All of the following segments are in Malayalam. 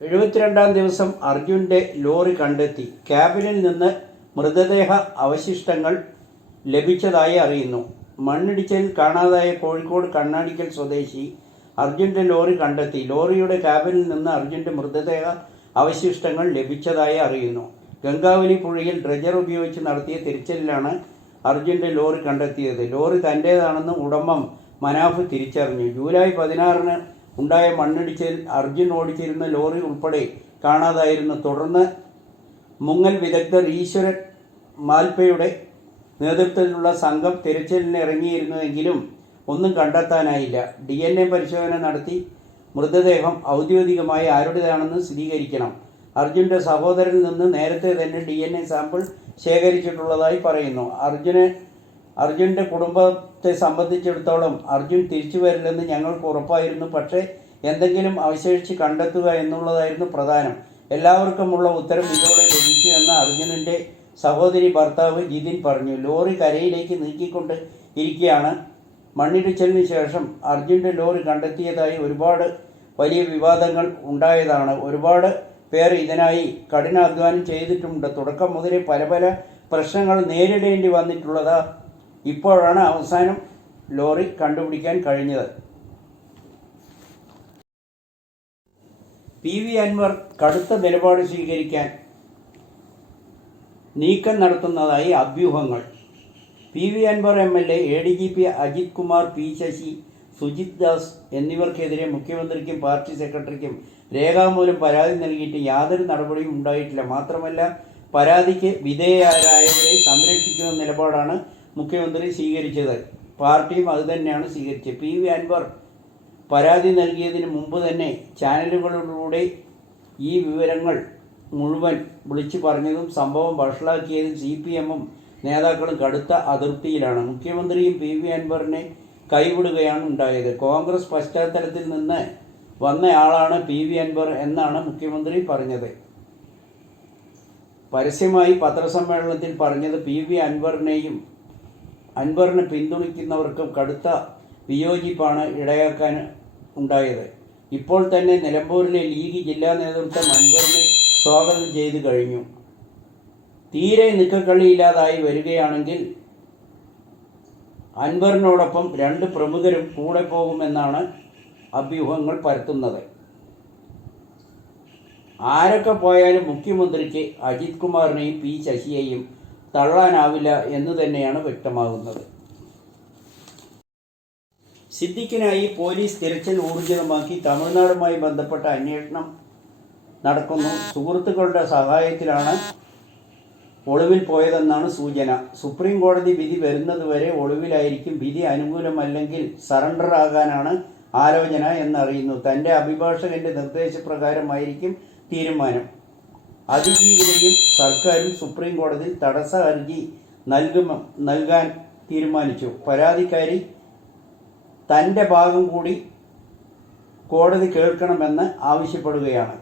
72-ാം ദിവസം അർജുൻ്റെ ലോറി കണ്ടെത്തി. ക്യാബിനിൽ നിന്ന് മൃതദേഹ അവശിഷ്ടങ്ങൾ ലഭിച്ചതായി അറിയുന്നു. മണ്ണിടിച്ചിലിൽ കാണാതായ കോഴിക്കോട് കണ്ണാടിക്കൽ സ്വദേശി അർജുൻ്റെ ലോറി കണ്ടെത്തി. ലോറിയുടെ ക്യാബിനിൽ നിന്ന് അർജുൻ്റെ മൃതദേഹ അവശിഷ്ടങ്ങൾ ലഭിച്ചതായി അറിയുന്നു. ഗംഗാവലി പുഴയിൽ ഡ്രജർ ഉപയോഗിച്ച് നടത്തിയ തിരച്ചിലിലാണ് അർജുൻ്റെ ലോറി കണ്ടെത്തിയത്. ലോറി തൻ്റേതാണെന്ന് ഉടമം മനാഫ് തിരിച്ചറിഞ്ഞു. ജൂലൈ 16-ന് ഉണ്ടായ മണ്ണിടിച്ചിലിൽ അർജുൻ ഓടിച്ചിരുന്ന ലോറി ഉൾപ്പെടെ കാണാതായിരുന്നു. തുടർന്ന് മുങ്ങൽ വിദഗ്ധർ ഈശ്വരൻ മാൽപ്പയുടെ നേതൃത്വത്തിലുള്ള സംഘം തിരച്ചിലിന് ഇറങ്ങിയിരുന്നുവെങ്കിലും ഒന്നും കണ്ടെത്താനായില്ല. DNA പരിശോധന നടത്തി മൃതദേഹം ഔദ്യോഗികമായി ആരുടേതാണെന്ന് സ്ഥിരീകരിക്കണം. അർജുൻ്റെ സഹോദരനിൽ നിന്ന് നേരത്തെ തന്നെ DNA സാമ്പിൾ ശേഖരിച്ചിട്ടുള്ളതായി പറയുന്നു. അർജുൻ്റെ കുടുംബത്തെ സംബന്ധിച്ചിടത്തോളം അർജുൻ തിരിച്ചു വരില്ലെന്ന് ഞങ്ങൾക്ക് ഉറപ്പായിരുന്നു. പക്ഷേ എന്തെങ്കിലും അവശേഷിച്ച് കണ്ടെത്തുക എന്നുള്ളതായിരുന്നു പ്രധാനം. എല്ലാവർക്കുമുള്ള ഉത്തരം ഇതോടെ ലഭിച്ചു എന്ന് അർജുനൻ്റെ സഹോദരി ഭർത്താവ് ജിതിൻ പറഞ്ഞു. ലോറി കരയിലേക്ക് നീക്കിക്കൊണ്ട് ഇരിക്കുകയാണ്. മണ്ണിടിച്ചിലിന് ശേഷം അർജുൻ്റെ ലോറി കണ്ടെത്തിയതായി വലിയ വിവാദങ്ങൾ ഉണ്ടായതാണ്. ഒരുപാട് പേർ ഇതിനായി കഠിനാധ്വാനം ചെയ്തിട്ടുണ്ട്. തുടക്കം മുതലേ പല പ്രശ്നങ്ങൾ നേരിടേണ്ടി വന്നിട്ടുള്ളത്. ഇപ്പോഴാണ് അവസാനം ലോറി കണ്ടുപിടിക്കാൻ കഴിഞ്ഞത്. PV അൻവർ കടുത്ത നിലപാട് സ്വീകരിക്കാൻ നീക്കം നടത്തുന്നതായി അഭ്യൂഹങ്ങൾ. PV Anwar MLA, ADGP Ajith Kumar, P Sasi, Sujith Das എന്നിവർക്കെതിരെ മുഖ്യമന്ത്രിക്കും പാർട്ടി സെക്രട്ടറിക്കും രേഖാമൂലം പരാതി നൽകിയിട്ട് യാതൊരു നടപടിയും ഉണ്ടായിട്ടില്ല. മാത്രമല്ല, പരാതിക്ക് വിധേയരായവരെ സംരക്ഷിക്കുന്ന നിലപാടാണ് മുഖ്യമന്ത്രി സ്വീകരിച്ചത്. പാർട്ടിയും അതുതന്നെയാണ് സ്വീകരിച്ചത്. PV അൻവർ പരാതി നൽകിയതിന് മുമ്പ് തന്നെ ചാനലുകളിലൂടെ ഈ വിവരങ്ങൾ മുഴുവൻ വിളിച്ചു പറഞ്ഞതും സംഭവം വഷളാക്കിയതും CPM-ഉം നേതാക്കളും കടുത്ത അതൃപ്തിയിലാണ്. മുഖ്യമന്ത്രിയും PV അൻവറിനെ കൈവിടുകയാണ് ഉണ്ടായത്. കോൺഗ്രസ് പശ്ചാത്തലത്തിൽ നിന്ന് വന്നയാളാണ് PV അൻവർ എന്നാണ് മുഖ്യമന്ത്രി പറഞ്ഞത്. പരസ്യമായി പത്രസമ്മേളനത്തിൽ പറഞ്ഞത് PV അൻവറിനെ പിന്തുണയ്ക്കുന്നവർക്കും കടുത്ത വിയോജിപ്പാണ് ഇടയാക്കാൻ ഉണ്ടായത്. ഇപ്പോൾ തന്നെ നിലമ്പൂരിലെ ലീഗ് ജില്ലാ നേതൃത്വം അൻവറിനെ സ്വാഗതം ചെയ്തു കഴിഞ്ഞു. തീരെ നിക്കക്കള്ളിയില്ലാതായി വരികയാണെങ്കിൽ അൻവറിനോടൊപ്പം 2 പ്രമുഖരും കൂടെ പോകുമെന്നാണ് അഭ്യൂഹങ്ങൾ പരത്തുന്നത്. ആരൊക്കെ പോയാലും മുഖ്യമന്ത്രിക്ക് അജിത് കുമാറിനെയും P ശശിയെയും തള്ളാനാവില്ല എന്ന് തന്നെയാണ് വ്യക്തമാകുന്നത്. സിദ്ദിഖിനായി പോലീസ് തിരച്ചിൽ ഊർജിതമാക്കി. തമിഴ്നാടുമായി ബന്ധപ്പെട്ട അന്വേഷണം നടക്കുന്നു. സുഹൃത്തുക്കളുടെ സഹായത്തിലാണ് ഒളിവിൽ പോയതെന്നാണ് സൂചന. സുപ്രീം കോടതി വിധി വരുന്നതുവരെ ഒളിവിലായിരിക്കും. വിധി അനുകൂലമല്ലെങ്കിൽ സറണ്ടർ ആകാനാണ് ആലോചന എന്നറിയുന്നു. തൻ്റെ അഭിഭാഷകന്റെ നിർദ്ദേശപ്രകാരമായിരിക്കും തീരുമാനം. അതിജീവിതയും സർക്കാരും സുപ്രീം കോടതിയിൽ തടസ്സ ഹർജി നൽകാൻ തീരുമാനിച്ചു. പരാതിക്കാരി തൻ്റെ ഭാഗം കൂടി കോടതി കേൾക്കണമെന്ന് ആവശ്യപ്പെടുകയാണ്.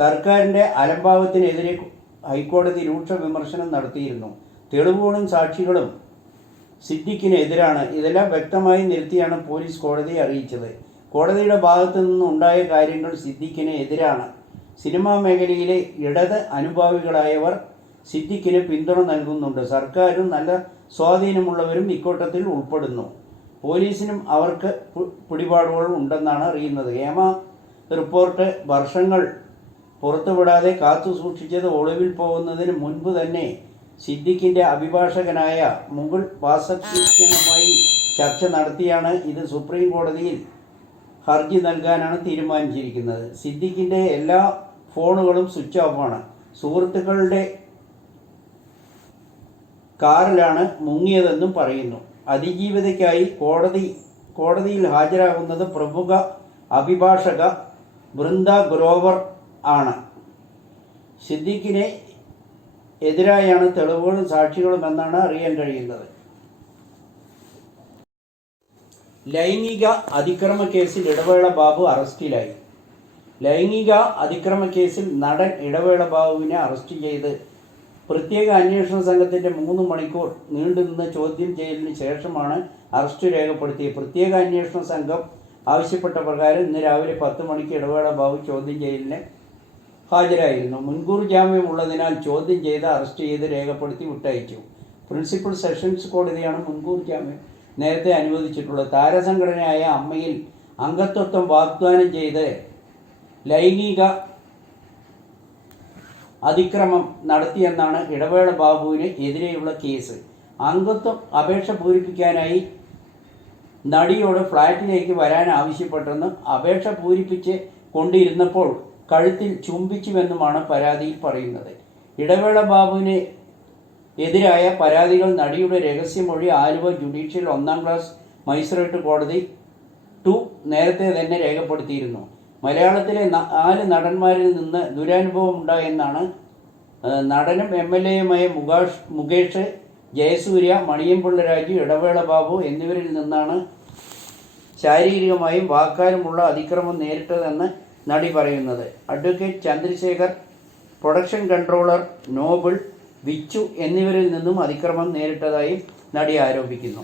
സർക്കാരിൻ്റെ അലംഭാവത്തിനെതിരെ ഹൈക്കോടതി രൂക്ഷ വിമർശനം നടത്തിയിരുന്നു. തെളിവുകളും സാക്ഷികളും സിദ്ദിഖിനെതിരാണ്. ഇതെല്ലാം വ്യക്തമായി നിർത്തിയാണ് പോലീസ് കോടതിയെ അറിയിച്ചത്. കോടതിയുടെ ഭാഗത്തു നിന്നുണ്ടായ കാര്യങ്ങൾ സിദ്ദിഖിന് എതിരാണ്. സിനിമാ മേഖലയിലെ ഇടത് അനുഭാവികളായവർ സിദ്ദിഖിന് പിന്തുണ നൽകുന്നുണ്ട്. സർക്കാരും നല്ല സ്വാധീനമുള്ളവരും ഇക്കൂട്ടത്തിൽ ഉൾപ്പെടുന്നു. പോലീസിനും അവർക്ക് പിടിപാടുകൾ ഉണ്ടെന്നാണ് അറിയുന്നത്. ഹേമ റിപ്പോർട്ട് വർഷങ്ങൾ പുറത്തുവിടാതെ കാത്തു സൂക്ഷിച്ചത് ഒളിവിൽ പോകുന്നതിന് മുൻപ് തന്നെ സിദ്ദിഖിൻ്റെ അഭിഭാഷകനായ മുകുൾ വാസകൃഷ്ണനുമായി ചർച്ച നടത്തിയാണ് ഇത് സുപ്രീം കോടതിയിൽ ഹർജി നൽകാനാണ് തീരുമാനിച്ചിരിക്കുന്നത്. സിദ്ദിഖിൻ്റെ എല്ലാ ഫോണുകളും സ്വിച്ച് ഓഫാണ്. സുഹൃത്തുക്കളുടെ കാറിലാണ് മുങ്ങിയതെന്നും പറയുന്നു. അതിജീവിതയ്ക്കായി കോടതിയിൽ ഹാജരാകുന്നത് പ്രമുഖ അഭിഭാഷക വൃന്ദ ഗ്രോവർ ആണ്. സിദ്ദിഖിനെ എതിരായാണ് തെളിവുകളും സാക്ഷികളും എന്നാണ് അറിയാൻ കഴിയുന്നത്. ലൈംഗിക അതിക്രമ കേസിൽ ഇടവേള ബാബു അറസ്റ്റിലായി. ലൈംഗിക അതിക്രമ കേസിൽ നടൻ ഇടവേള ബാബുവിനെ അറസ്റ്റ് ചെയ്ത് പ്രത്യേക അന്വേഷണ സംഘത്തിൻ്റെ 3 മണിക്കൂർ നീണ്ടുനിന്ന ചോദ്യം ചെയ്യലിന് ശേഷമാണ് അറസ്റ്റ് രേഖപ്പെടുത്തിയത്. പ്രത്യേക അന്വേഷണ സംഘം ആവശ്യപ്പെട്ട പ്രകാരം ഇന്ന് രാവിലെ 10 മണിക്ക് ഇടവേള ബാബു ചോദ്യം ചെയ്യലിന് ഹാജരായിരുന്നു. മുൻകൂർ ജാമ്യം ഉള്ളതിനാൽ ചോദ്യം ചെയ്ത് അറസ്റ്റ് ചെയ്ത് രേഖപ്പെടുത്തി വിട്ടയച്ചു. പ്രിൻസിപ്പൽ സെഷൻസ് കോടതിയാണ് മുൻകൂർ ജാമ്യം നേരത്തെ അനുവദിച്ചിട്ടുള്ളത്. താരസംഘടനയായ അമ്മയിൽ അംഗത്വം വാഗ്ദാനം ചെയ്ത് ലൈംഗിക അതിക്രമം നടത്തിയെന്നാണ് ഇടവേള ബാബുവിന് എതിരെയുള്ള കേസ്. അംഗത്വം അപേക്ഷ പൂരിപ്പിക്കാനായി നടിയോട് ഫ്ളാറ്റിലേക്ക് വരാൻ ആവശ്യപ്പെട്ടെന്ന് അപേക്ഷ പൂരിപ്പിച്ച് കൊണ്ടിരുന്നപ്പോൾ കഴുത്തിൽ ചുംബിച്ചുവെന്നുമാണ് പരാതിയിൽ പറയുന്നത്. ഇടവേള ബാബുവിന് എതിരായ പരാതികൾ നടിയുടെ രഹസ്യമൊഴി ആലുവ ജുഡീഷ്യൽ 1ാം ക്ലാസ് മജിസ്ട്രേറ്റ് കോടതി 2 നേരത്തെ തന്നെ രേഖപ്പെടുത്തിയിരുന്നു. മലയാളത്തിലെ 4 നടന്മാരിൽ നിന്ന് ദുരനുഭവം ഉണ്ടായെന്നാണ് നടനും MLA-യുമായ മുകേഷ്, ജയസൂര്യ, മണിയംപിള്ള രാജു, ഇടവേള ബാബു എന്നിവരിൽ നിന്നാണ് ശാരീരികമായും വാക്കാലുമുള്ള അതിക്രമം നേരിട്ടതെന്ന് നടി പറയുന്നത്. Advocate Chandrashekhar, production controller Noble, Vichu എന്നിവരിൽ നിന്നും അതിക്രമം നേരിട്ടതായും നടി ആരോപിക്കുന്നു.